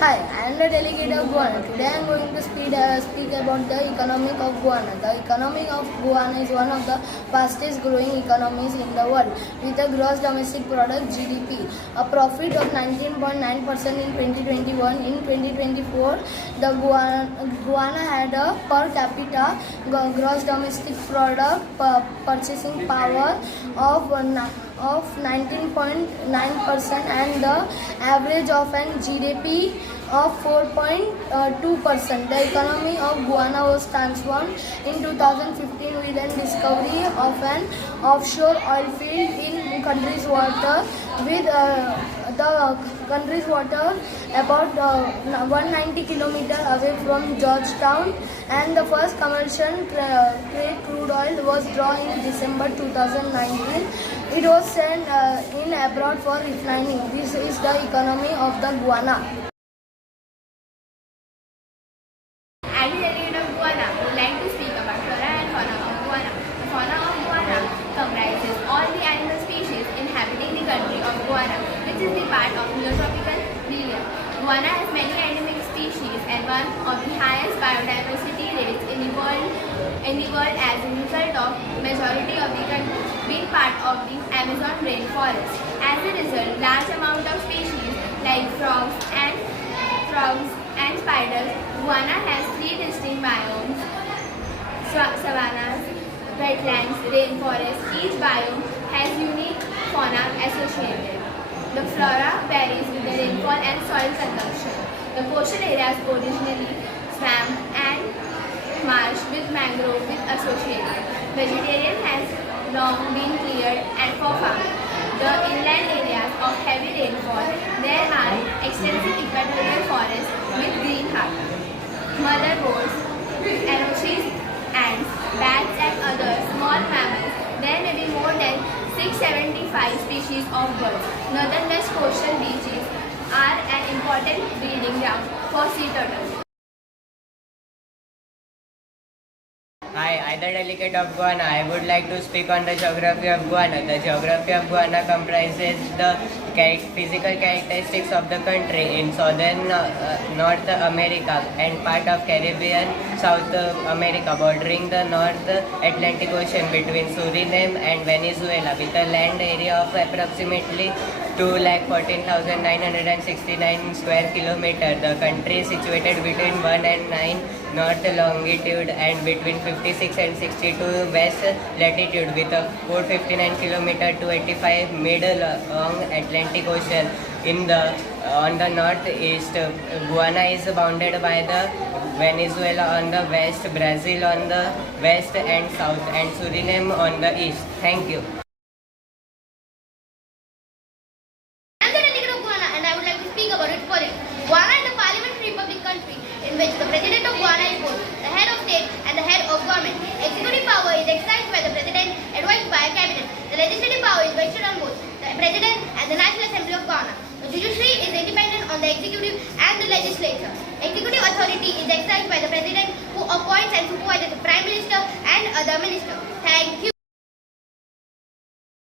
Hi, I am the delegate of Guyana. Today I am going to speak about the economy of Guyana. The economy of Guyana is one of the fastest growing economies in the world with a gross domestic product (GDP), a profit of 19.9% in 2021. In 2024, the Guyana had a per capita gross domestic product purchasing power of 19.9% and the average of an GDP of 4.2%. The economy of Guyana was transformed in 2015 with the discovery of an offshore oil field in country's water with the country's water about 190 kilometers away from Georgetown, and the first commercial trade crude oil was drawn in December 2019. It was sent in abroad for refining. This is the economy of the Guyana. As the delegate of Guyana, I would like to speak about flora and fauna of Guyana. The fauna of Guyana comprises all the animal species inhabiting the country of Guyana, which is the part of Neotropical region. Guyana has many endemic species and one of the highest biodiversity rates in the world as a result of majority of the country being part of the Amazon rainforest. As a result, large amount of species like frogs and spiders. Guyana has three distinct biomes: savannas, wetlands, rainforests. Each biome has unique fauna associated. The flora varies with the rainfall and soil consumption. The coastal areas originally swamp and marsh with mangrove with associated. Vegetation has long been cleared and for farming. The inland areas of heavy rainfall, there are extensive equatorial forests with green habitat. Mother birds, anoches, ants, bats and other small mammals. There may be more than 675 species of birds. Northern West coastal beaches are an important breeding ground for sea turtles. Hi, I the delegate of Guyana. I would like to speak on the geography of Guyana. The geography of Guyana comprises the physical characteristics of the country in southern North America and part of Caribbean, South America, bordering the North Atlantic Ocean between Suriname and Venezuela, with a land area of approximately 2,14,969 square kilometers. The country is situated between 1 and 9 north longitude and between 56 and 62 west latitude, with a 459 km to 85 mid long Atlantic Ocean. On the northeast, Guyana is bounded by the Venezuela on the west, Brazil on the west and south, and Suriname on the east. Thank you. I am the delegate of Guyana and I would like to speak about its politics. Guyana is a parliamentary republic country in which the president of Guyana is both the head of state and the head of government. Executive power is exercised by the president, advised by a cabinet. The legislative power is vested on both the president and the National Assembly of Guyana. The judiciary is independent on the executive and the legislature. Executive authority is exercised by the president, who appoints and supervises the prime minister and other ministers. Thank you.